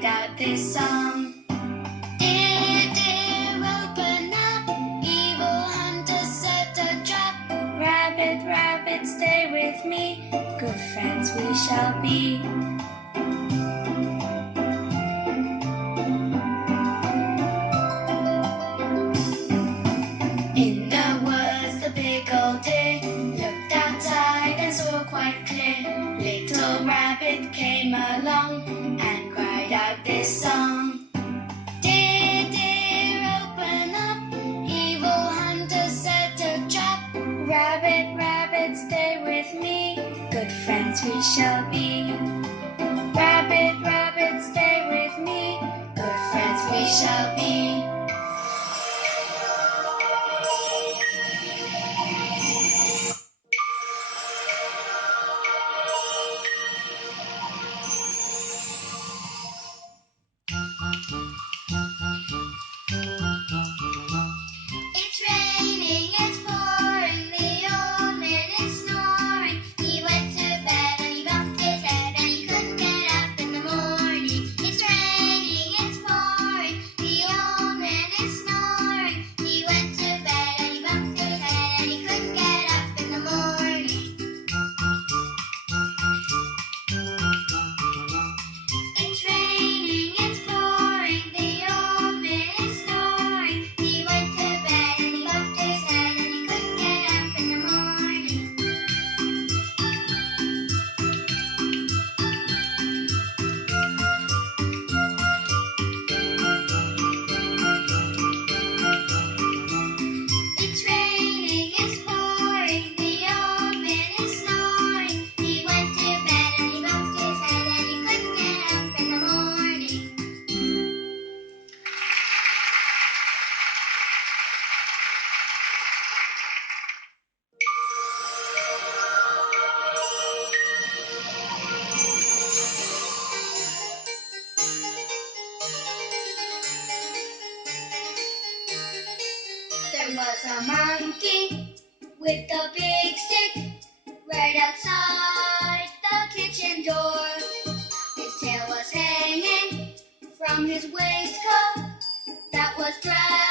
cried out this song. Dear, dear, open up, evil hunter set a trap. Rabbit, rabbit, stay with me, good friends we shall be. In the woods, the big old deer looked outside and saw quite clear. Little rabbit came along and cried out this song. Dear, dear, open up, evil hunter set a trap. Rabbit, rabbit, stay with me, good friends we shall be. Rabbit, rabbit, stay with me, good friends we shall be. It's raining, it's pouring, the old man is snoring. He went to bed and he bumped his head and he couldn't get up in the morning. It's raining, it's pouring, the old man is snoring. He went to bed and he bumped his head and he couldn't get up in the morning. It's raining, it's pouring, the old man is snoring. He went to bed and he bumped his head and he couldn't get up in the morning. It's raining, it's pouring, the old man is snoring. He went to bed and he bumped his head and he couldn't get up in the morning. There was a monkey with a big stick right outside the kitchen door. His tail was hanging from his waistcoat that was dragging